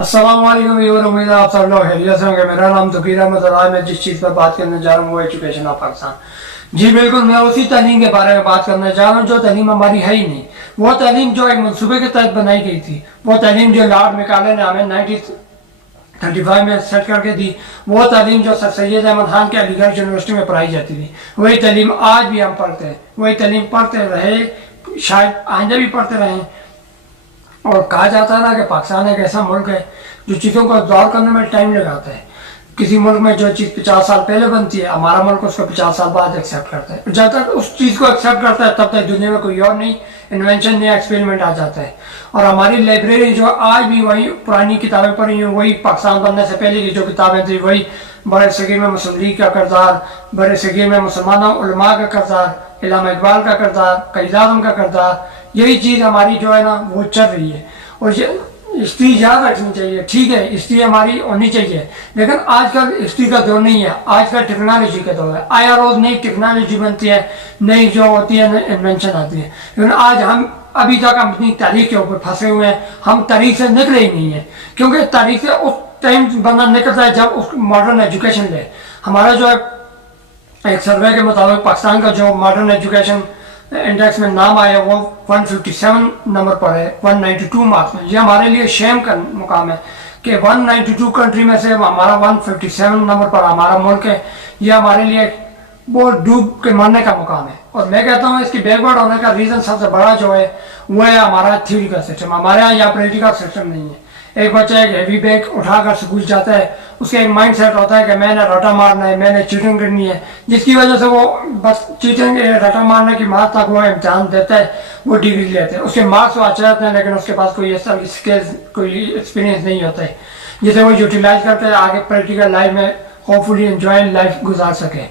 अस्सलाम वालेकुम व्यूअर, उम्मीद है आप सब लोग खैरियत से होंगे। मेरा नाम ज़कीर अहमद और आज मैं जिस चीज़ पर बात करने जा रहा हूँ वो एजुकेशन ऑफ पाकिस्तान। जी बिल्कुल, मैं उसी तालीम के बारे में बात करने जा रहा हूँ जो तालीम हमारी है ही नहीं। वो तालीम जो एक मनसूबे के तहत बनाई गई थी, वो तालीम जो लॉर्ड मैकाले ने हमें 1935 में सेट करके दी, वो तालीम जो सर सैयद अहमद खान के अलीगढ़ यूनिवर्सिटी में पढ़ाई जाती थी, वही तालीम आज भी हम पढ़ते हैं, वही तालीम पढ़ते रहे, शायद आइंदा भी पढ़ते रहें। और कहा जाता है ना कि पाकिस्तान एक ऐसा मुल्क है जो चीज़ों को गौर करने में टाइम लगाता है। किसी मुल्क में जो चीज़ 50 साल पहले बनती है, हमारा मुल्क उसको 50 साल बाद एक्सेप्ट करता है। जब तक उस चीज़ को एक्सेप्ट करता है तब तक दुनिया में कोई और नई इन्वेंशन, नया एक्सपेरिमेंट आ जाता है। और हमारी लाइब्रेरी जो आज भी वही पुरानी किताबें पढ़ी हैं, वही पाकिस्तान बनने से पहले की जो किताबें थी, वही बड़े सगीर में मुस्लिम लीग का किरदार, बड़े सगीर में मुसलमानों उलमा का किरदार, इल्लामा इकबाल का किरदार, कायद आज़म का किरदार, यही चीज़ हमारी जो है ना वो चल रही है। और ये हिस्ट्री याद रखनी चाहिए, ठीक है, हिस्ट्री हमारी होनी चाहिए, लेकिन आजकल हिस्ट्री का दौर नहीं है, आजकल टेक्नोलॉजी का दौर है। आया रोज़ नई टेक्नोलॉजी बनती है, नई जो होती है नई इन्वेंशन आती है। लेकिन आज हम अभी तक हम अपनी तारीख के ऊपर फंसे हुए हैं, हम तारीख से निकले ही नहीं है, क्योंकि तारीख से उस टाइम बंदा निकलता है जब उस मॉडर्न एजुकेशन ले। हमारा जो है एक सर्वे के मुताबिक पाकिस्तान का जो मॉडर्न एजुकेशन इंडेक्स में नाम आया वो 157 नंबर पर है, 192 मार्क्स में। ये हमारे लिए शेम का मुकाम है कि 192 कंट्री में से हमारा 157 नंबर पर हमारा मुल्क है। ये हमारे लिए बहुत डूब के मरने का मुकाम है। और मैं कहता हूँ इसकी बैकवर्ड होने का रीज़न सबसे बड़ा जो है वो है हमारा थ्योरी का सिस्टम। हमारे यहाँ प्रैक्टिकल सिस्टम नहीं है। एक बच्चा एक हैवी बैग उठाकर स्कूल जाता है, उसका एक माइंड सेट होता है कि मैंने रटा मारना है, मैंने चीटिंग करनी है, जिसकी वजह से वो बस चीटिंग रटा मारने की मार तक वो इम्तहान देता है, वो डिग्री लेते हैं, उसके मार्क्स वो अच्छे रहते हैं, लेकिन उसके पास कोई ऐसा स्किल्स, कोई एक्सपीरियंस नहीं होता है जिसे वो यूटिलाइज करते हैं आगे प्रैक्टिकल लाइफ में होपफुली एंजॉय लाइफ गुजार सके।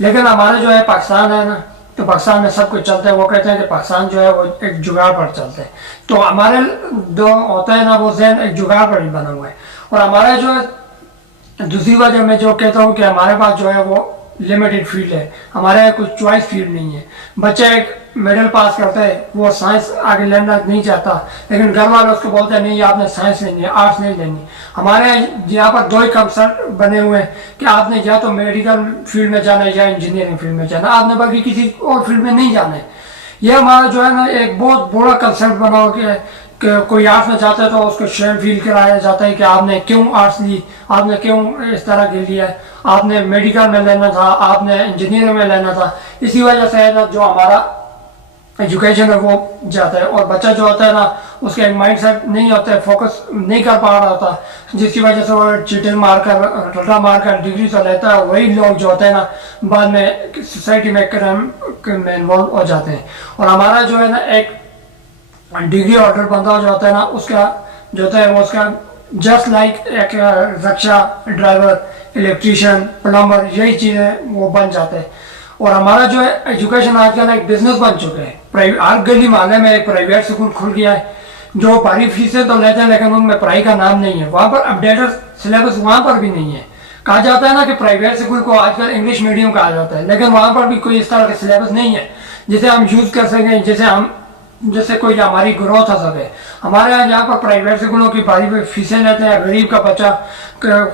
लेकिन हमारा जो है पाकिस्तान है ना, तो पाकिस्तान में सब कुछ चलता है। वो कहते हैं कि पाकिस्तान जो है वो एक जुगाड़ पर चलता है, तो हमारे जो होता है ना वो जहन एक जुगाड़ पर ही बना हुआ है। और हमारा जो है दूसरी वजह मैं जो कहता हूँ कि हमारे पास जो है वो लिमिटेड फील्ड है, हमारे यहाँ कोई चॉइस फील्ड नहीं है। बच्चा एक मिडिल पास करता है, वो साइंस आगे लेना नहीं चाहता, लेकिन घर वाले उसको बोलते हैं नहीं आपने साइंस लेनी है, आर्ट्स नहीं लेनी। हमारे यहाँ पर दो ही कंसेप्ट बने हुए हैं कि आपने या तो मेडिकल फील्ड में जाना है या इंजीनियरिंग फील्ड में जाना, आपने बाकी किसी और फील्ड में नहीं जाना है। यह हमारा जो है ना एक बहुत बड़ा कंसेप्ट बना हो कि कोई आर्ट्स में जाता है तो उसको शेम फील कराया जाता है कि आपने क्यों आर्ट्स ली, आपने क्यों इस तरह के लिया, आपने मेडिकल में लेना था, आपने इंजीनियरिंग में लेना था। इसी वजह से है ना जो हमारा एजुकेशन है वो जाता है, और बच्चा जो होता है ना उसका एक माइंड सेट नहीं होता है, फोकस नहीं कर पा रहा होता, जिसकी वजह से वो चीटिंग मारकर रटा मारकर डिग्री तो लेता है। वही लोग जो होते हैं ना बाद में सोसाइटी में क्राइम में इन्वॉल्व हो जाते हैं। और हमारा जो है ना एक डिग्री होल्डर बंदा जो होता है ना उसका जो होता है वो उसका जस्ट लाइक एक रिक्शा ड्राइवर, इलेक्ट्रीशियन, प्लम्बर, यही चीज़ें वो बन जाते हैं। और हमारा जो है एजुकेशन आजकल एक बिजनेस बन चुका है। हर गली मोहल्ले में एक प्राइवेट स्कूल खुल गया है जो भारी फीसें तो लेते हैं, लेकिन उनमें पढ़ाई का नाम नहीं है। वहाँ पर अपडेटेड सिलेबस वहाँ पर भी नहीं है। कहा जाता है ना कि प्राइवेट स्कूल को आजकल इंग्लिश मीडियम कहा जाता है, लेकिन वहाँ पर भी कोई इस तरह का सिलेबस नहीं है जिसे हम यूज़ कर सकें, जैसे कोई हमारी ग्रोथ हो सके। हमारे यहाँ पर प्राइवेट स्कूलों की भारी फीसें लेते हैं, गरीब का बच्चा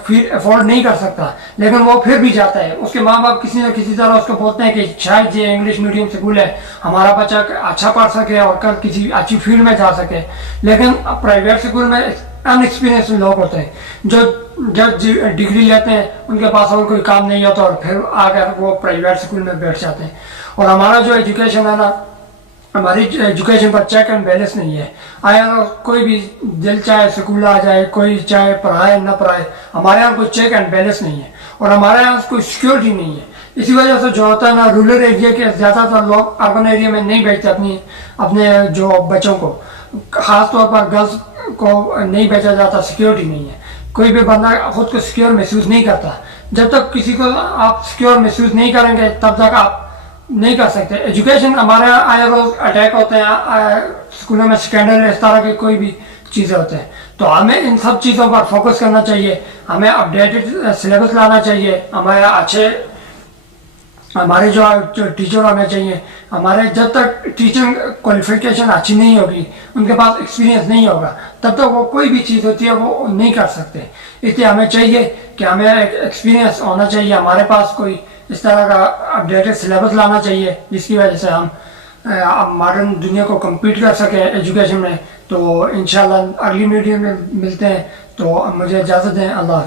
फिर अफोर्ड नहीं कर सकता, लेकिन वो फिर भी जाता है। उसके माँ बाप किसी न किसी तरह उसको बोलते हैं कि शायद ये इंग्लिश मीडियम स्कूल है, हमारा बच्चा अच्छा पढ़ सके और कल किसी अच्छी फील्ड में जा सके। लेकिन प्राइवेट स्कूल में अनएक्सपीरियंस लोग होते हैं जो जब डिग्री लेते हैं उनके पास और कोई काम नहीं होता और फिर आकर वो प्राइवेट स्कूल में बैठ जाते हैं। और हमारा जो एजुकेशन है ना, हमारी एजुकेशन पर चेक एंड बैलेंस नहीं है। आया कोई भी दिल चाहे स्कूल आ जाए, कोई चाहे पढ़ाए न पढ़ाए, हमारे यहाँ कोई चेक एंड बैलेंस नहीं है और हमारे यहाँ कोई सिक्योरिटी नहीं है। इसी वजह से जो होता है ना रूरल एरिया के ज़्यादातर लोग अर्बन एरिया में नहीं भेजते अपने जो बच्चों को, ख़ास तौर पर गर्ल्स को नहीं भेजा जाता, सिक्योरिटी नहीं है। कोई भी बंदा खुद को सिक्योर महसूस नहीं करता। जब तक किसी को आप सिक्योर महसूस नहीं करेंगे तब तक आप नहीं कर सकते। एजुकेशन हमारे आए रोज अटैक होते हैं स्कूलों में, स्कैंडल, इस तरह के कोई भी चीज़ें होते हैं। तो हमें इन सब चीज़ों पर फोकस करना चाहिए, हमें अपडेटेड सिलेबस लाना चाहिए, हमारे अच्छे हमारे जो टीचर होने चाहिए, ہمارے جب تک ٹیچنگ کوالیفیکیشن اچھی نہیں ہوگی، ان کے پاس ایکسپیرینس نہیں ہوگا، تب تک وہ کوئی بھی چیز ہوتی ہے وہ نہیں کر سکتے. اس لیے ہمیں چاہیے کہ ہمیں ایک ایکسپیرینس ہونا چاہیے، ہمارے پاس کوئی اس طرح کا اپڈیٹڈ سلیبس لانا چاہیے جس کی وجہ سے ہم ماڈرن دنیا کو کمپیٹ کر سکیں ایجوکیشن میں. تو انشاءاللہ اگلی ویڈیو میں ملتے ہیں. تو مجھے اجازت دیں. اللہ حافظ.